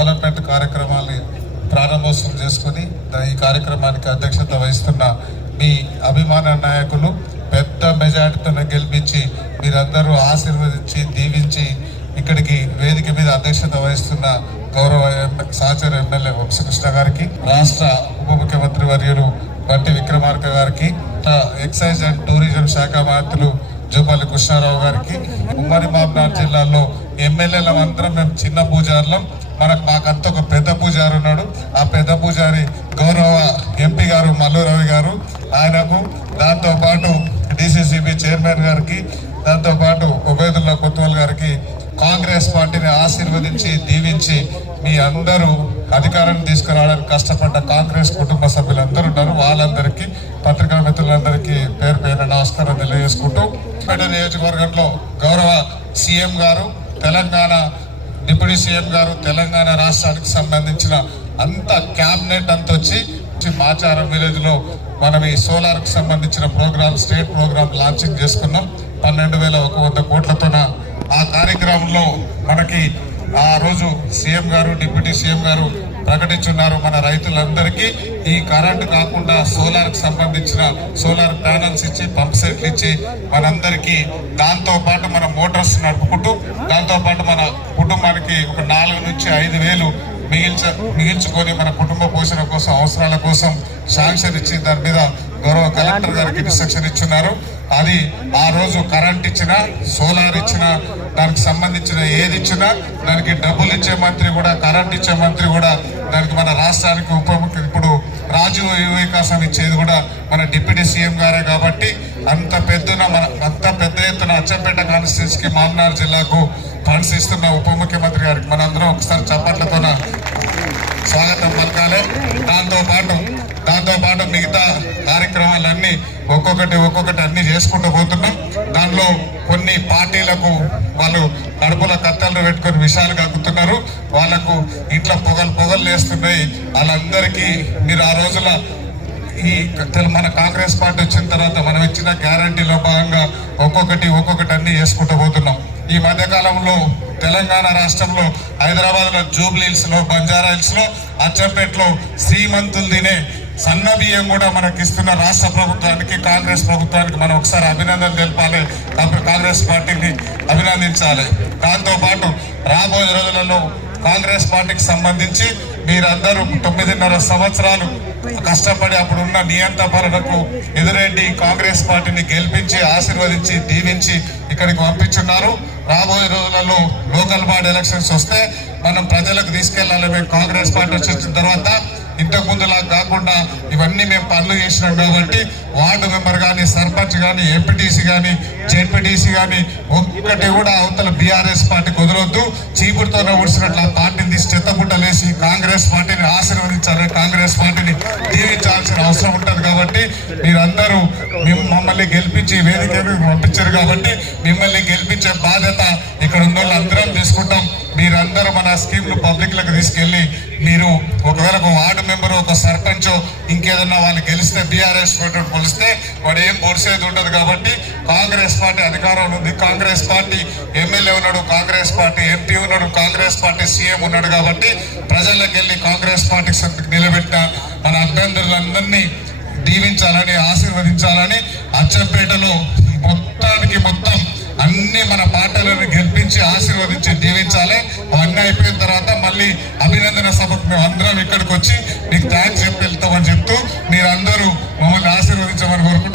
Development కార్యక్రమాన్ని ప్రారంభోత్సవం చేసుకుని ఈ కార్యక్రమానికి అధ్యక్షత వహిస్తున్న మీ అభిమాన నాయకులు పెద్ద మెజార్టీతో గెలిపించి మీరందరూ ఆశీర్వదించి దీవించి ఇక్కడికి వేదిక మీద అధ్యక్షత వహిస్తున్న గౌరవ సహచర ఎమ్మెల్యే వంశకృష్ణ గారికి, రాష్ట్ర ఉప ముఖ్యమంత్రి వర్యులు బండి విక్రమార్క గారికి, ఎక్సైజ్ అండ్ టూరిజం శాఖ మంత్రులు జూపల్లి కృష్ణారావు గారికి, ఉమ్మడి మహబూబ్నగర్ జిల్లాలో ఎమ్మెల్యేల అందరం మేము చిన్న పూజారులం. మాకంతా ఒక పెద్ద పూజారి ఉన్నాడు. ఆ పెద్ద పూజారి గౌరవ ఎంపీ గారు మల్లు రవి గారు, ఆయనకు దాంతోపాటు డిసిసిబి చైర్మన్ గారికి, దాంతోపాటు ఉబైదుల్లా కొత్వాల్ గారికి కాంగ్రెస్ పార్టీని ఆశీర్వదించి దీవించి మీ అందరూ అధికారాన్ని తీసుకురావడానికి కష్టపడ్డ కాంగ్రెస్ కుటుంబ సభ్యులందరూ ఉన్నారు. వాళ్ళందరికీ పత్రికా మిత్రులందరికీ పేరు పేరు నమస్కారం తెలియజేసుకుంటూ, పేట నియోజకవర్గంలో గౌరవ సీఎం గారు, తెలంగాణ డిప్యూటీ సీఎం గారు, తెలంగాణ రాష్ట్రానికి సంబంధించిన అంత క్యాబినెట్ అంత వచ్చి మాచారం విలేజ్ లో మనం ఈ సోలార్ కు సంబంధించిన ప్రోగ్రామ్, స్టేట్ ప్రోగ్రామ్ లాంచింగ్ చేసుకున్నాం 12,100 కోట్లతోన. ఆ కార్యక్రమంలో మనకి ఆ రోజు సీఎం గారు, డిప్యూటీ సీఎం గారు ప్రకటించున్నారు, మన రైతులందరికీ ఈ కరెంటు కాకుండా సోలార్ కు సంబంధించిన సోలార్ ప్యానల్స్ ఇచ్చి, పంప్ సెట్లు ఇచ్చి మనందరికీ, దాంతో పాటు మన మోటార్స్ నడుపుకుంటూ దాంతో పాటు మన కుటుంబానికి ఒక 4 నుంచి 5 వేలు మిగిల్చుకొని మన కుటుంబ పోషణ కోసం, అవసరాల కోసం శాంక్షన్ ఇచ్చి దాని మీద గౌరవ కలెక్టర్ గారికి ఇన్స్ట్రక్షన్ ఇచ్చున్నారు. అది ఆ రోజు కరెంట్ ఇచ్చినా, సోలార్ ఇచ్చినా, దానికి సంబంధించిన ఏది ఇచ్చినా దానికి డబ్బులు ఇచ్చే మంత్రి కూడా, కరెంట్ ఇచ్చే మంత్రి కూడా, దానికి మన రాష్ట్రానికి ఇప్పుడు రాజీవ్ వికాసం ఇచ్చేది కూడా మన డిప్యూటీ సీఎం గారే. కాబట్టి అంత పెద్ద ఎత్తున అచ్చంపేట కాన్స్టిట్యూన్సీకి, మహబూబ్నగర్ జిల్లాకు ఫండ్స్ ఇస్తున్న ఉప ముఖ్యమంత్రి గారికి మనందరం ఒకసారి చప్పట్లతోన స్వాగతం పలకాలి. దాంతో పాటు మిగతా కార్యక్రమాలన్నీ ఒక్కొక్కటి అన్ని చేసుకుంటూ పోతున్నాం. దానిలో కొన్ని పార్టీలకు వాళ్ళు కడుపుల కత్తెలు పెట్టుకొని విషయాలు కక్కుతున్నారు, వాళ్ళకు ఇంట్లో పొగలు లేస్తున్నాయి. వాళ్ళందరికీ మీరు ఆ రోజుల ఈ మన కాంగ్రెస్ పార్టీ వచ్చిన తర్వాత మనం ఇచ్చిన గ్యారంటీలో భాగంగా ఒక్కొక్కటి అన్ని చేసుకుంటూ పోతున్నాం. ఈ మధ్యకాలంలో తెలంగాణ రాష్ట్రంలో హైదరాబాద్ లో జూబ్లీ హిల్స్ లో, బంజారా హిల్స్ లో, అచ్చంపేటలో శ్రీమంతులు తినే సన్న బియ్యం కూడా మనకి ఇస్తున్న రాష్ట్ర ప్రభుత్వానికి, కాంగ్రెస్ ప్రభుత్వానికి మనం ఒకసారి అభినందనలు తెలపాలి, కాంగ్రెస్ పార్టీని అభినందించాలి. దాంతో పాటు రాబోయే రోజులలో కాంగ్రెస్ పార్టీకి సంబంధించి మీరందరూ 9.5 సంవత్సరాలు కష్టపడి అప్పుడున్న నియంత పాలనకు ఎదురెడ్డి కాంగ్రెస్ పార్టీని గెలిపించి, ఆశీర్వదించి, దీవించి ఇక్కడికి పంపించున్నారు. రాబోయే రోజులలో లోకల్ బాడీ ఎలక్షన్స్ వస్తే మనం ప్రజలకు తీసుకెళ్లాలి. మేము కాంగ్రెస్ పార్టీ వచ్చిన తర్వాత ఇంతకు ముందులా కాకుండా ఇవన్నీ మేము పనులు చేసినాం కాబట్టి వార్డు మెంబర్ కానీ, సర్పంచ్ కానీ, ఎంపీటీసీ కానీ, జెడ్పీటీసీ కానీ ఒక్కటి కూడా అవతల బీఆర్ఎస్ పార్టీ కుదరొద్దు. చీపురుతో ఊడ్చినట్లు ఆ పార్టీని తీసి చెత్తబుట్టలేసి కాంగ్రెస్ పార్టీని ఆశీర్వదించాలి, కాంగ్రెస్ పార్టీని దీవించాల్సిన అవసరం ఉంటుంది. కాబట్టి మీరందరూ మమ్మల్ని గెలిపించి వేదిక పంపించారు కాబట్టి మిమ్మల్ని గెలిపించే బాధ్యత ఇక్కడ ఉన్న వాళ్ళందరం తీసుకుంటాం. మీరందరూ మన స్కీమ్లు పబ్లిక్లకు తీసుకెళ్లి, మీరు ఒకవేళ ఒక వార్డు మెంబరు, ఒక సర్పంచ్ ఇంకేదన్నా వాళ్ళు గెలిస్తే బీఆర్ఎస్ కొలిస్తే వాడు ఏం పొడిసేది ఉండదు. కాబట్టి కాంగ్రెస్ పార్టీ అధికారంలో ఉంది, కాంగ్రెస్ పార్టీ ఎమ్మెల్యే ఉన్నాడు, కాంగ్రెస్ పార్టీ ఎంపీ ఉన్నాడు, కాంగ్రెస్ పార్టీ సీఎం ఉన్నాడు. కాబట్టి ప్రజలకు వెళ్ళి కాంగ్రెస్ పార్టీకి నిలబెట్టిన మన అభ్యర్థులందరినీ దీవించాలని, ఆశీర్వదించాలని, అచ్చంపేటలో మొత్తం అన్ని మన పార్టీలను గెలిపించి, ఆశీర్వదించి, దీవించాలి. అవన్నీ అయిపోయిన తర్వాత మళ్ళీ అభినందన సభకు మేము అందరం ఇక్కడికి వచ్చి మీకు థ్యాంక్స్ చెప్పి వెళ్తామని చెప్తూ మీరందరూ మమ్మల్ని ఆశీర్వదించమని కోరుకుంటున్నాం.